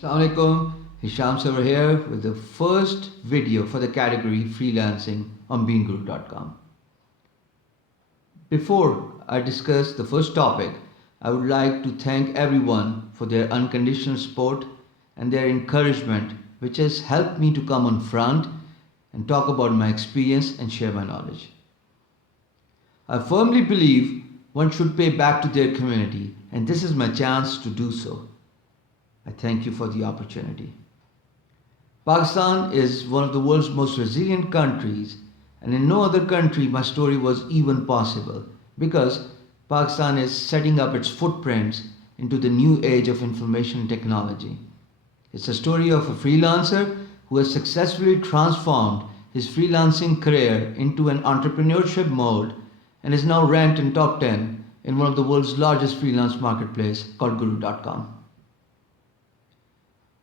Assalamualaikum, Hisham Savar here with the first video for the category Freelancing on beanguru.com. Before I discuss the first topic, I would like to thank everyone for their unconditional support and their encouragement, which has helped me to come on front and talk about my experience and share my knowledge. I firmly believe one should pay back to their community, and this is my chance to do so. I thank you for the opportunity. Pakistan is one of the world's most resilient countries, and in no other country my story was even possible because Pakistan is setting up its footprints into the new age of information technology. It's a story of a freelancer who has successfully transformed his freelancing career into an entrepreneurship mode and is now ranked in top 10 in one of the world's largest freelance marketplace called Guru.com.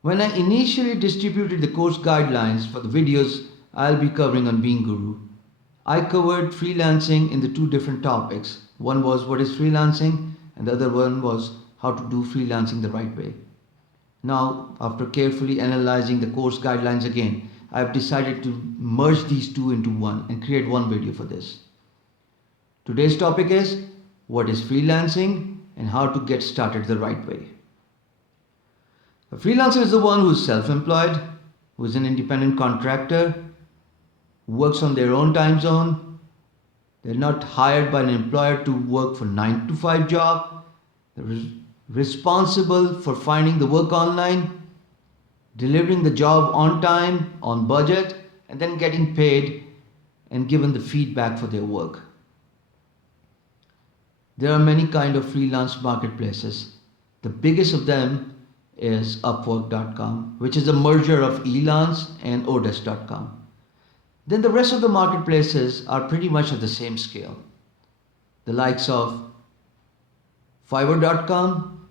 When I initially distributed the course guidelines for the videos I'll be covering on Being Guru, I covered freelancing in the two different topics. One was what is freelancing and the other one was how to do freelancing the right way. Now, after carefully analyzing the course guidelines again, I have decided to merge these two into one and create one video for this. Today's topic is what is freelancing and how to get started the right way. A freelancer is the one who is self-employed, who is an independent contractor, who works on their own time zone. They're not hired by an employer to work for 9 to 5 job. They're responsible for finding the work online, delivering the job on time, on budget, and then getting paid and given the feedback for their work. There are many kinds of freelance marketplaces. The biggest of them is Upwork.com, which is a merger of Elance and Odesk.com. Then the rest of the marketplaces are pretty much at the same scale. The likes of Fiverr.com,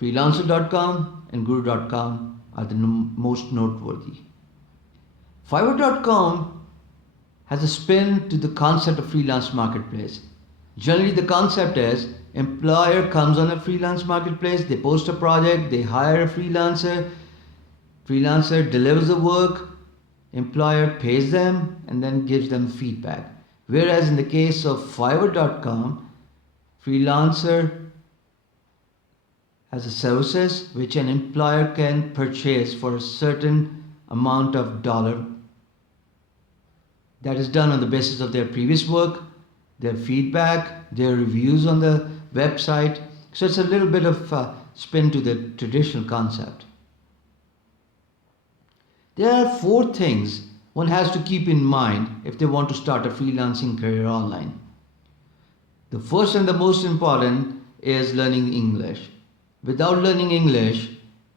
Freelancer.com and Guru.com are the most noteworthy. Fiverr.com has a spin to the concept of freelance marketplace. Generally, the concept is employer comes on a freelance marketplace, they post a project, they hire a freelancer, freelancer delivers the work, employer pays them and then gives them feedback. Whereas in the case of Fiverr.com, freelancer has a services which an employer can purchase for a certain amount of dollar that is done on the basis of their previous work, their feedback, their reviews on the website. So it's a little bit of spin to the traditional concept. There are 4 things one has to keep in mind if they want to start a freelancing career online. The first and the most important is learning English. Without learning English,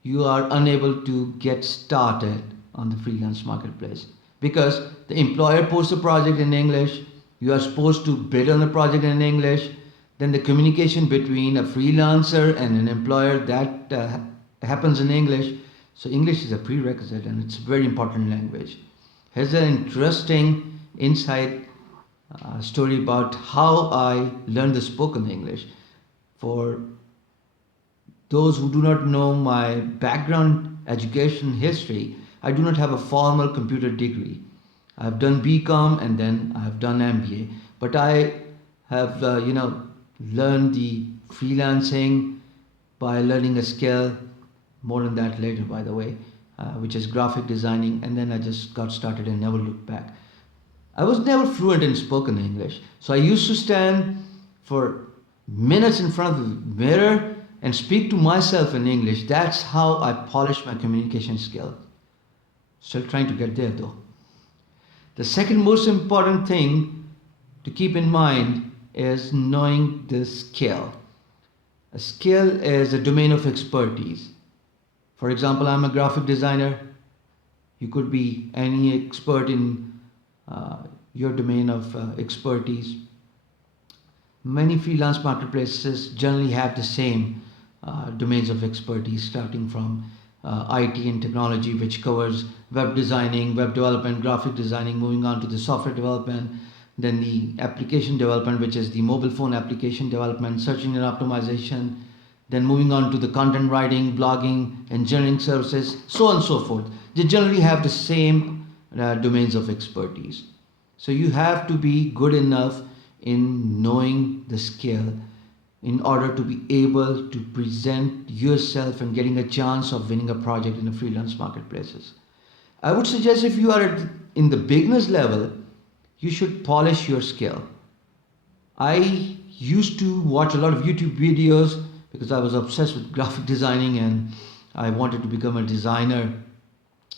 you are unable to get started on the freelance marketplace because the employer posts a project in English, you are supposed to bid on the project in English, then the communication between a freelancer and an employer that happens in English. So English is a prerequisite and it's a very important language. Here's an interesting inside story about how I learned the spoken English. For those who do not know my background education history, I do not have a formal computer degree. I've done BCom and then I've done MBA, but I have learned the freelancing by learning a skill, more on that later by the way, which is graphic designing, and then I just got started and never looked back. I was never fluent in spoken English, so I used to stand for minutes in front of the mirror and speak to myself in English. That's how I polished my communication skill. Still trying to get there though. The second most important thing to keep in mind is knowing the skill. A skill is a domain of expertise. For example, I'm a graphic designer. You could be any expert in your domain of expertise. Many freelance marketplaces generally have the same domains of expertise, starting from IT and technology, which covers web designing, web development, graphic designing, moving on to the software development, then the application development, which is the mobile phone application development, search engine optimization, Then moving on to the content writing, blogging, engineering services, so on and so forth. They generally have the same domains of expertise. So you have to be good enough in knowing the skill in order to be able to present yourself and getting a chance of winning a project in the freelance marketplaces. I would suggest if you are in the beginners level, you should polish your skill. I used to watch a lot of YouTube videos because I was obsessed with graphic designing and I wanted to become a designer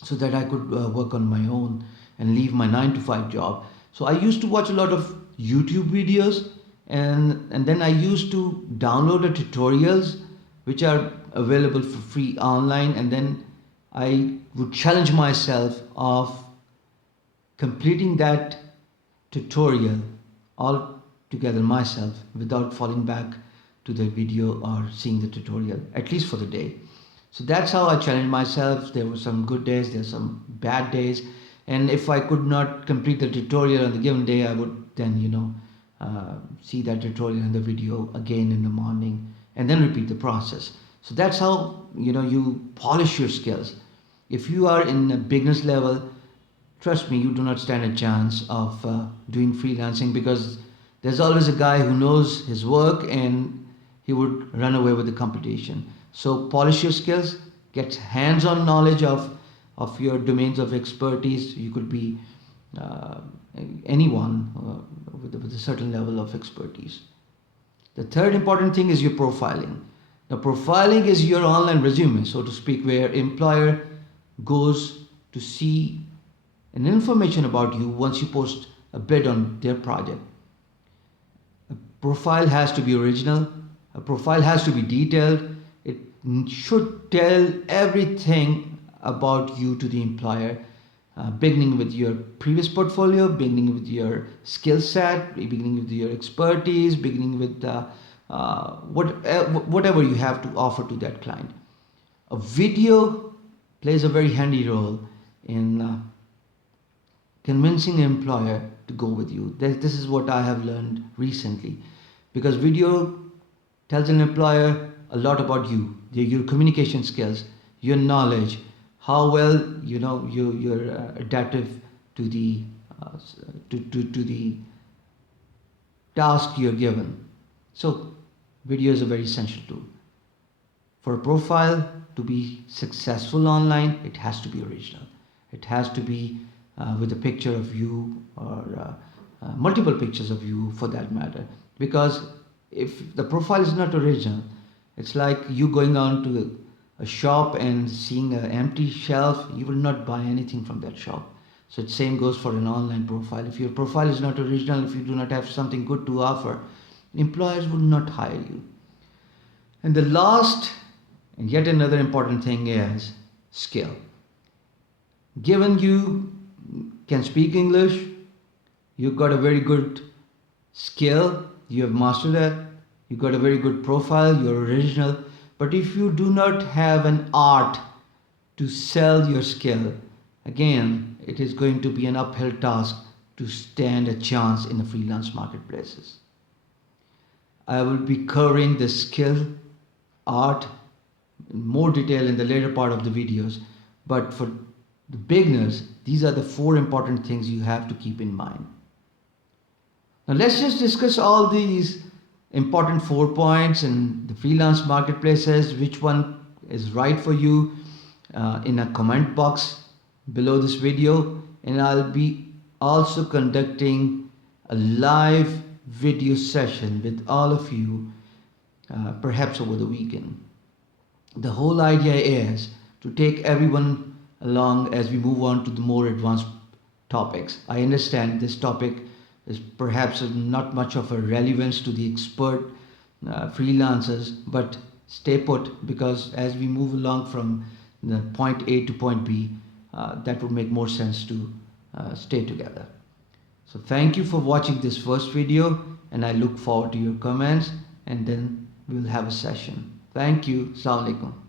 so that I could work on my own and leave my 9 to 5 job. So I used to watch a lot of YouTube videos, and then I used to download the tutorials which are available for free online, and then I would challenge myself of completing that tutorial all together myself without falling back to the video or seeing the tutorial, at least for the day. So that's how I challenged myself. There were some good days, there were some bad days, and if I could not complete the tutorial on the given day, I would then see that tutorial and the video again in the morning and then repeat the process. So that's how you polish your skills. If you are in a beginner's level, trust me, you do not stand a chance of doing freelancing, because there's always a guy who knows his work and he would run away with the competition. So polish your skills, get hands-on knowledge of your domains of expertise. You could be anyone with a certain level of expertise. The third important thing is your profiling. Now, profiling is your online resume, so to speak, where employer goes to see an information about you once you post a bid on their project. A profile has to be original. A profile has to be detailed. It should tell everything about you to the employer, beginning with your previous portfolio, beginning with your skill set, beginning with your expertise, beginning with whatever you have to offer to that client. A video plays a very handy role in convincing an employer to go with you. This is what I have learned recently, because video tells an employer a lot about you, your communication skills, your knowledge, how well you're adaptive to the task you're given. So video is a very essential tool. For a profile to be successful online, it has to be original. It has to be with a picture of you, or multiple pictures of you for that matter. Because if the profile is not original, it's like you going on to a shop and seeing an empty shelf, you will not buy anything from that shop. So the same goes for an online profile. If your profile is not original, if you do not have something good to offer, employers will not hire you. And the last and yet another important thing is skill. Given you can speak English, you've got a very good skill, you have mastered that, you've got a very good profile, you're original, but if you do not have an art to sell your skill, again, it is going to be an uphill task to stand a chance in the freelance marketplaces. I will be covering the skill, art in more detail in the later part of the videos, but for the beginners, these are the 4 important things you have to keep in mind. Now let's just discuss all these important 4 points in the freelance marketplaces, which one is right for you, in a comment box below this video, and I'll be also conducting a live video session with all of you, perhaps over the weekend. The whole idea is to take everyone along as we move on to the more advanced topics. I understand this topic is perhaps not much of a relevance to the expert freelancers, but stay put, because as we move along from the point A to point B, that would make more sense to stay together. So thank you for watching this first video, and I look forward to your comments, and then we'll have a session. Thank you. Assalamu alaikum.